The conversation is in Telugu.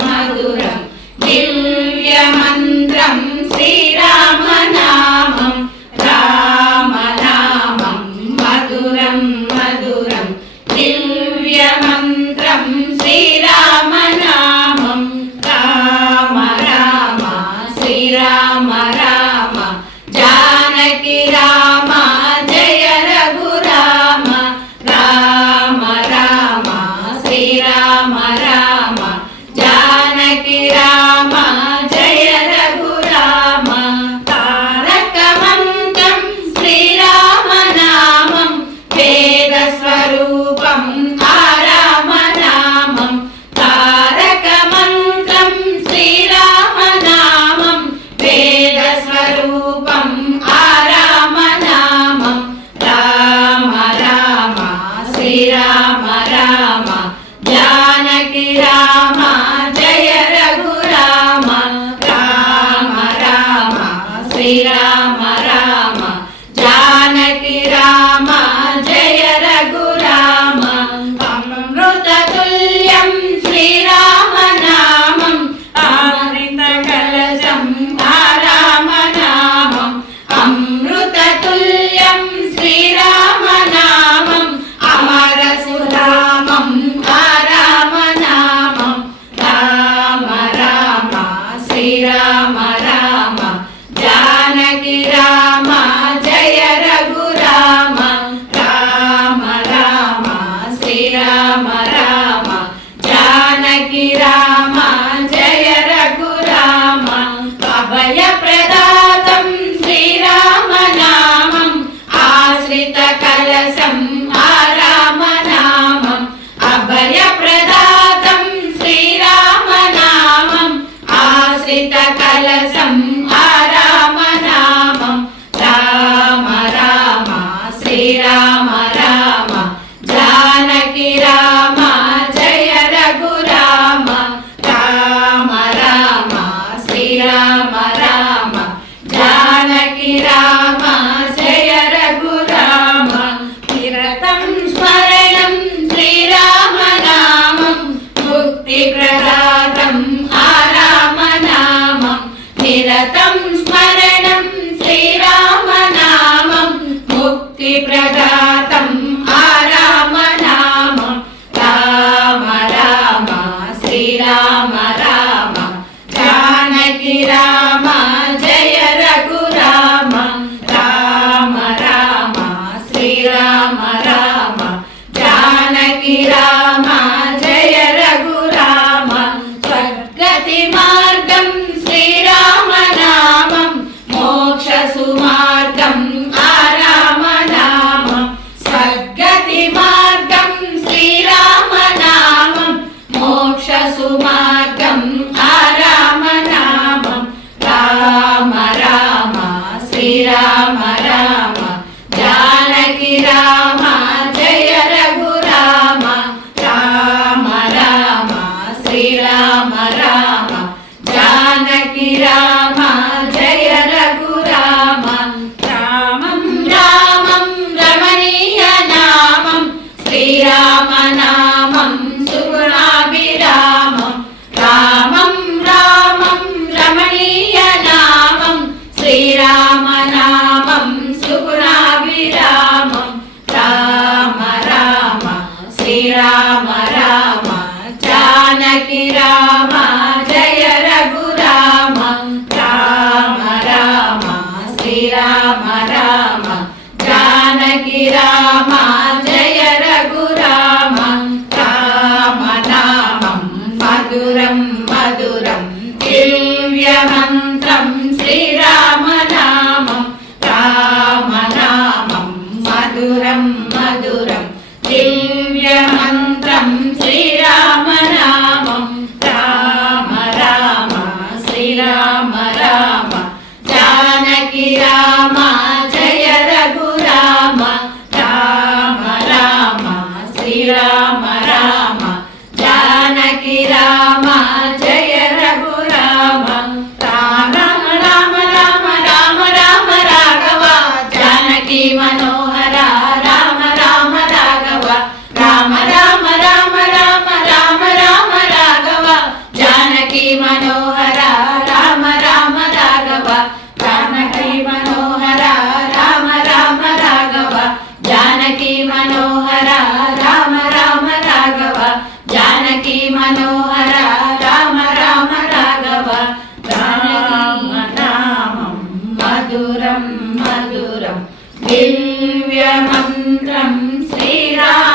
మధురం దివ్యమంత్రం శ్రీరామనామం రామనామం మధురం మధురం దివ్యమంత్రం శ్రీరామనామం రామ రామ శ్రీరామ రామ జానకి రామ జయ రఘురామ రామ రామ శ్రీరామ రామ జానకి రామ జయ రఘురామ తారక మంత్రం శ్రీరామనామం వేద స్వరూపం ఆరామనామం తారక మంత్రం శ్రీరామనామం వేద స్వరూపం ఆరామనామం రామ రామ శ్రీరామ రామ జానకి రామ జయ రఘురామ రామ రామ శ్రీరామ రామ జానకి రామ జయ రఘురామ అమృత తుల్యం శ్రీరామనామం అమృత కలశం ఆరామనామం అమృత తుల్యం శ్రీరామనామం అమర సురామం ఆరామనామం రామ రామ శ్రీరామ రామ జానకి రామ జయ రఘురామ రామ రామ శ్రీరామ రామ జానకి రామ జయ రఘురామ అభయ ప్రదాతం శ్రీరామనామం ఆశ్రిత కలశం ఆరామనామం అభయ ప్రదాతం శ్రీరామనామం ఆశ్రిత కలశం ఆరామనామం రామ రామ శ్రీరామ రామ జానకి రామ జయ రఘురామ రామ రామ శ్రీరామ రామ జానకి రామ జయ రఘురామ నిరతం స్మరణం శ్రీరామనామం ముక్తి ప్రదాతం ఆరామనామం నిరతం స్మరణం శ్రీరామనామం ముక్తి ప్రదాతం ఆరామనామం రామ రామ శ్రీరామ రామ జానకి రామ జయ రఘురామ రామ రామ శ్రీరామ రామ జానకి రామ జయ రఘురామ స్వర్గతి మార్గం శ్రీరామనామం మోక్ష సుమార్గం ఆరామనామం స్వర్గతి మార్గం శ్రీరామనామం మోక్ష సుమార్గం ఆరామనామం రామ రామ శ్రీరామ రామ జానకి రామ జయ రఘురామ రామ రామ శ్రీరామ రామ జానకి రామ జయ రఘురామ రామం రామం రమణీయ నామం శ్రీరామనామం సుగుణాభిరామం రామం రామం రమణీయ నామం శ్రీరామనామం సుగుణాభిరామం రామ రామ శ్రీరామ రామ జానకి రామ జయ రఘురామ రామ రామ శ్రీరామ రామ జానకి రామ జయ రఘురామ రామ నామం మధురం మధురం దివ్యమంత్రం శ్రీరామనామం రామనామం మధురం మధురం దివ్యమంత్రం శ్రీరామనామం రామ రామ శ్రీరామ రామ జానకి రామ జయ రఘురామ రామ రామ శ్రీరామ రామ జానకి రామ జయ రఘురామ రామ రామ రామ రామ రామ రాఘవ జానకి మనోహర రామ రామ రాఘవ రామ రామ రామ రామ రామ రామ రాఘవ మధురం మధురం దివ్యమంత్రం శ్రీరామ